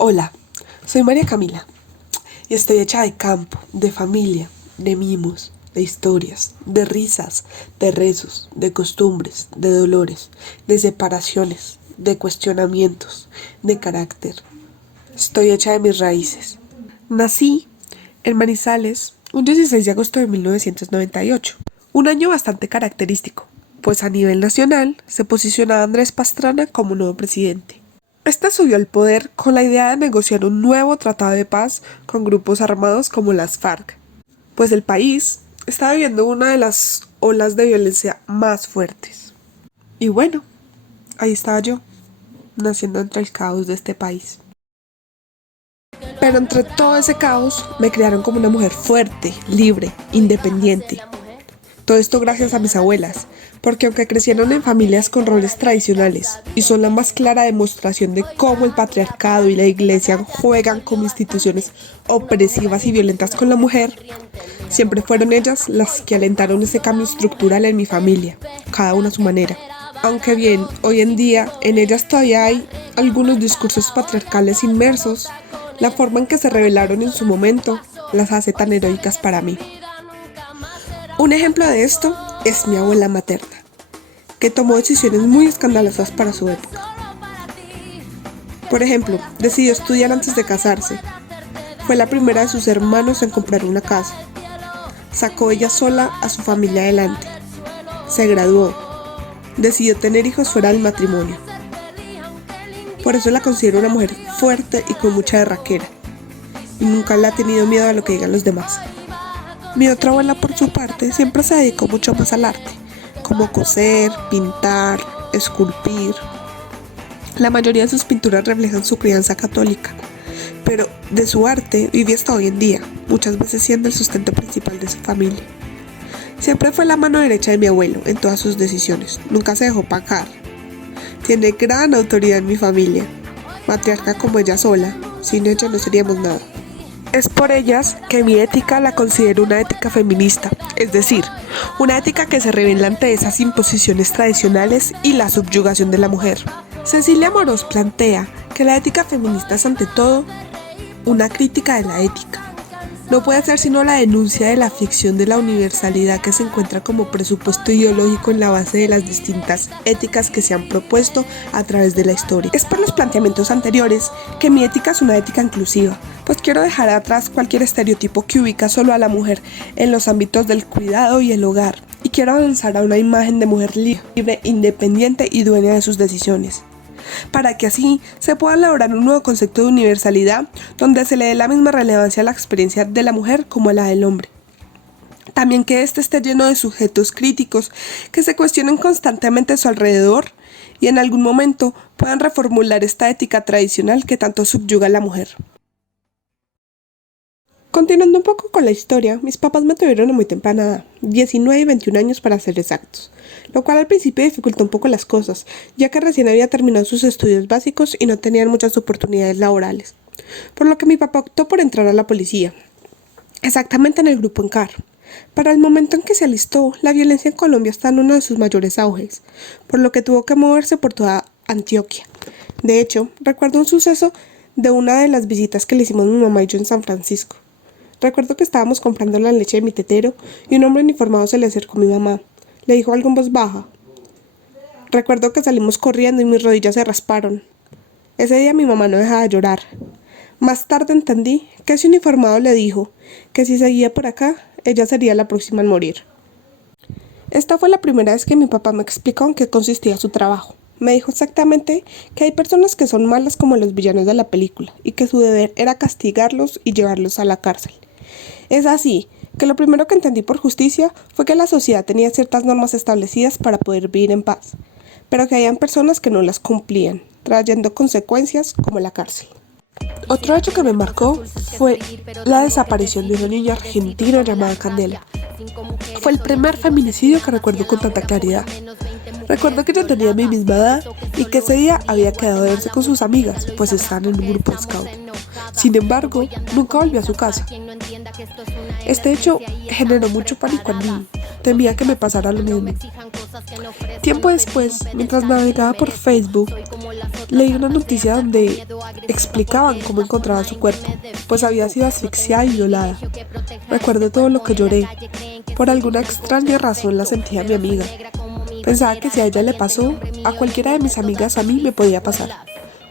Hola, soy María Camila y estoy hecha de campo, de familia, de mimos, de historias, de risas, de rezos, de costumbres, de dolores, de separaciones, de cuestionamientos, de carácter. Estoy hecha de mis raíces. Nací en Manizales un 16 de agosto de 1998, un año bastante característico, pues a nivel nacional se posicionaba Andrés Pastrana como nuevo presidente. Este subió al poder con la idea de negociar un nuevo tratado de paz con grupos armados como las FARC, pues el país está viviendo una de las olas de violencia más fuertes. Y bueno, ahí estaba yo, naciendo entre el caos de este país. Pero entre todo ese caos me criaron como una mujer fuerte, libre, independiente. Todo esto gracias a mis abuelas, porque aunque crecieron en familias con roles tradicionales y son la más clara demostración de cómo el patriarcado y la iglesia juegan como instituciones opresivas y violentas con la mujer, siempre fueron ellas las que alentaron ese cambio estructural en mi familia, cada una a su manera. Aunque bien, hoy en día en ellas todavía hay algunos discursos patriarcales inmersos, la forma en que se revelaron en su momento las hace tan heroicas para mí. Un ejemplo de esto es mi abuela materna, que tomó decisiones muy escandalosas para su época. Por ejemplo, decidió estudiar antes de casarse. Fue la primera de sus hermanos en comprar una casa. Sacó ella sola a su familia adelante. Se graduó. Decidió tener hijos fuera del matrimonio. Por eso la considero una mujer fuerte y con mucha berraquera. Y nunca le ha tenido miedo a lo que digan los demás. Mi otra abuela, por su parte, siempre se dedicó mucho más al arte, como coser, pintar, esculpir. La mayoría de sus pinturas reflejan su crianza católica, pero de su arte vive hasta hoy en día, muchas veces siendo el sustento principal de su familia. Siempre fue la mano derecha de mi abuelo en todas sus decisiones, nunca se dejó opacar. Tiene gran autoridad en mi familia, matriarca como ella sola, sin ella no seríamos nada. Es por ellas que mi ética la considero una ética feminista, es decir, una ética que se revela ante esas imposiciones tradicionales y la subyugación de la mujer. Cecilia Amorós plantea que la ética feminista es ante todo una crítica de la ética. No puede ser sino la denuncia de la ficción de la universalidad que se encuentra como presupuesto ideológico en la base de las distintas éticas que se han propuesto a través de la historia. Es por los planteamientos anteriores que mi ética es una ética inclusiva, pues quiero dejar atrás cualquier estereotipo que ubica solo a la mujer en los ámbitos del cuidado y el hogar, y quiero avanzar a una imagen de mujer libre, independiente y dueña de sus decisiones, para que así se pueda elaborar un nuevo concepto de universalidad donde se le dé la misma relevancia a la experiencia de la mujer como a la del hombre. También que éste esté lleno de sujetos críticos que se cuestionen constantemente a su alrededor y en algún momento puedan reformular esta ética tradicional que tanto subyuga a la mujer. Continuando un poco con la historia, mis papás me tuvieron a muy temprana edad, 19 y 21 años para ser exactos, lo cual al principio dificultó un poco las cosas, ya que recién había terminado sus estudios básicos y no tenían muchas oportunidades laborales, por lo que mi papá optó por entrar a la policía, exactamente en el grupo ENCAR. Para el momento en que se alistó, la violencia en Colombia está en uno de sus mayores auges, por lo que tuvo que moverse por toda Antioquia. De hecho, recuerdo un suceso de una de las visitas que le hicimos mi mamá y yo en San Francisco. Recuerdo que estábamos comprando la leche de mi tetero y un hombre uniformado se le acercó a mi mamá. Le dijo algo en voz baja. Recuerdo que salimos corriendo y mis rodillas se rasparon. Ese día mi mamá no dejaba de llorar. Más tarde entendí que ese uniformado le dijo que si seguía por acá, ella sería la próxima en morir. Esta fue la primera vez que mi papá me explicó en qué consistía su trabajo. Me dijo exactamente que hay personas que son malas como los villanos de la película y que su deber era castigarlos y llevarlos a la cárcel. Es así que lo primero que entendí por justicia fue que la sociedad tenía ciertas normas establecidas para poder vivir en paz, pero que habían personas que no las cumplían, trayendo consecuencias como la cárcel. Otro hecho que me marcó fue la desaparición de una niña argentina llamada Candela. Fue el primer feminicidio que recuerdo con tanta claridad. Recuerdo que yo tenía mi misma edad y que ese día había quedado de verse con sus amigas, pues estaban en un grupo de scout. Sin embargo, nunca volvió a su casa. Este hecho generó mucho pánico en mí. Temía que me pasara lo mismo. Tiempo después, mientras navegaba por Facebook, leí una noticia donde explicaban cómo encontraba su cuerpo, pues había sido asfixiada y violada. Recuerdo todo lo que lloré. Por alguna extraña razón la sentía mi amiga. Pensaba que si a ella le pasó, a cualquiera de mis amigas a mí me podía pasar.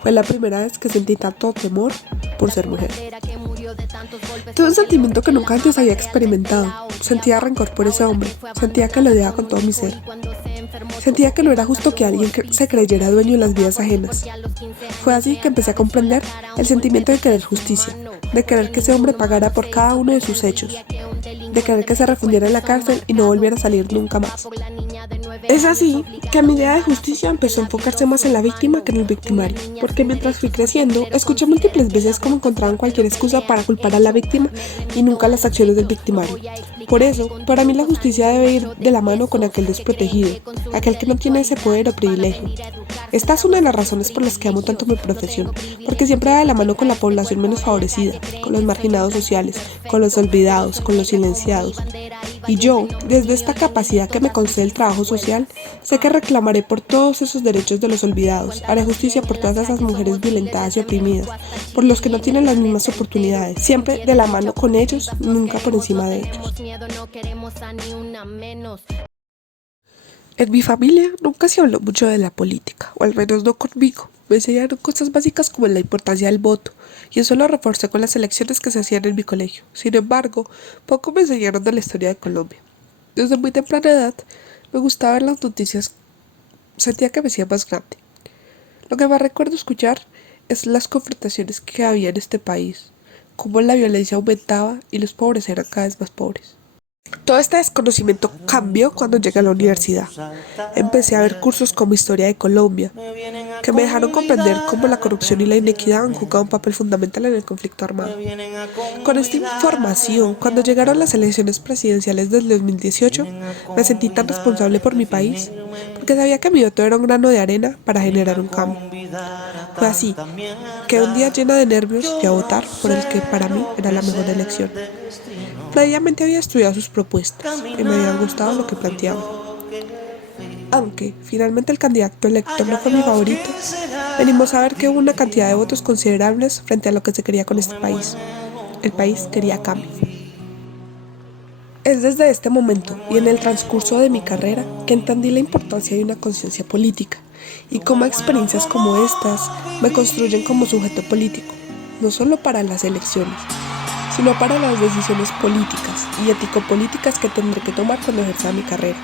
Fue la primera vez que sentí tanto temor por ser mujer. Tuve un sentimiento que nunca antes había experimentado. Sentía rencor por ese hombre. Sentía que lo odiaba con todo mi ser. Sentía que no era justo que alguien se creyera dueño de las vidas ajenas. Fue así que empecé a comprender el sentimiento de querer justicia, de querer que ese hombre pagara por cada uno de sus hechos, de querer que se refundiera en la cárcel y no volviera a salir nunca más. Es así que mi idea de justicia empezó a enfocarse más en la víctima que en el victimario, porque mientras fui creciendo, escuché múltiples veces cómo encontraban cualquier excusa para culpar a la víctima y nunca las acciones del victimario. Por eso, para mí la justicia debe ir de la mano con aquel desprotegido, aquel que no tiene ese poder o privilegio. Esta es una de las razones por las que amo tanto mi profesión, porque siempre va de la mano con la población menos favorecida, con los marginados sociales, con los olvidados, con los silenciados. Y yo, desde esta capacidad que me concede el trabajo social, sé que reclamaré por todos esos derechos de los olvidados, haré justicia por todas esas mujeres violentadas y oprimidas, por los que no tienen las mismas oportunidades, siempre de la mano con ellos, nunca por encima de ellos. En mi familia nunca se habló mucho de la política, o al menos no conmigo. Me enseñaron cosas básicas como la importancia del voto, y eso lo reforcé con las elecciones que se hacían en mi colegio. Sin embargo, poco me enseñaron de la historia de Colombia. Desde muy temprana edad, me gustaba ver las noticias, sentía que me hacía más grande. Lo que más recuerdo escuchar es las confrontaciones que había en este país, cómo la violencia aumentaba y los pobres eran cada vez más pobres. Todo este desconocimiento cambió cuando llegué a la universidad. Empecé a ver cursos como Historia de Colombia, que me dejaron comprender cómo la corrupción y la inequidad han jugado un papel fundamental en el conflicto armado. Con esta información, cuando llegaron las elecciones presidenciales del 2018, me sentí tan responsable por mi país, porque sabía que mi voto era un grano de arena para generar un cambio. Fue así que un día llena de nervios fui a votar por el que para mí era la mejor elección. Previamente había estudiado sus propuestas y me había gustado lo que planteaban. Aunque finalmente el candidato electo no fue mi favorito, venimos a ver que hubo una cantidad de votos considerables frente a lo que se quería con este país. El país quería cambio. Es desde este momento y en el transcurso de mi carrera que entendí la importancia de una conciencia política y cómo experiencias como estas me construyen como sujeto político, no solo para las elecciones, sino para las decisiones políticas y ético-políticas que tendré que tomar cuando ejerza mi carrera.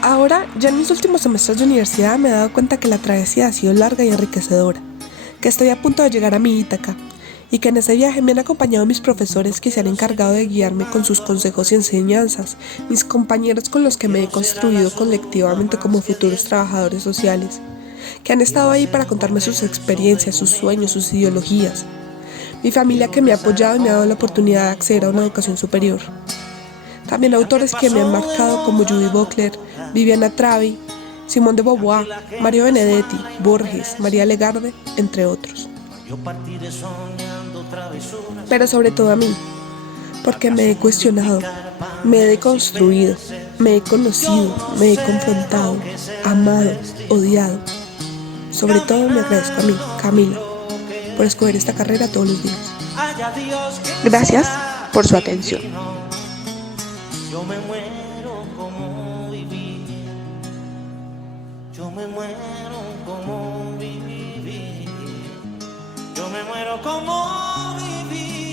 Ahora, ya en mis últimos semestres de universidad me he dado cuenta que la travesía ha sido larga y enriquecedora, que estoy a punto de llegar a mi Ítaca, y que en ese viaje me han acompañado mis profesores que se han encargado de guiarme con sus consejos y enseñanzas, mis compañeros con los que me he construido colectivamente como futuros trabajadores sociales, que han estado ahí para contarme sus experiencias, sus sueños, sus ideologías, mi familia que me ha apoyado y me ha dado la oportunidad de acceder a una educación superior. También autores que me han marcado como Judith Butler, Viviana Travi, Simone de Beauvoir, Mario Benedetti, Borges, María Legarde, entre otros. Pero sobre todo a mí, porque me he cuestionado, me he deconstruido, me he conocido, me he confrontado, amado, odiado. Sobre todo me agradezco a mí, Camila, por escoger esta carrera todos los días. Gracias por su atención. Yo me muero como viví, yo me muero como viví, yo me muero como viví.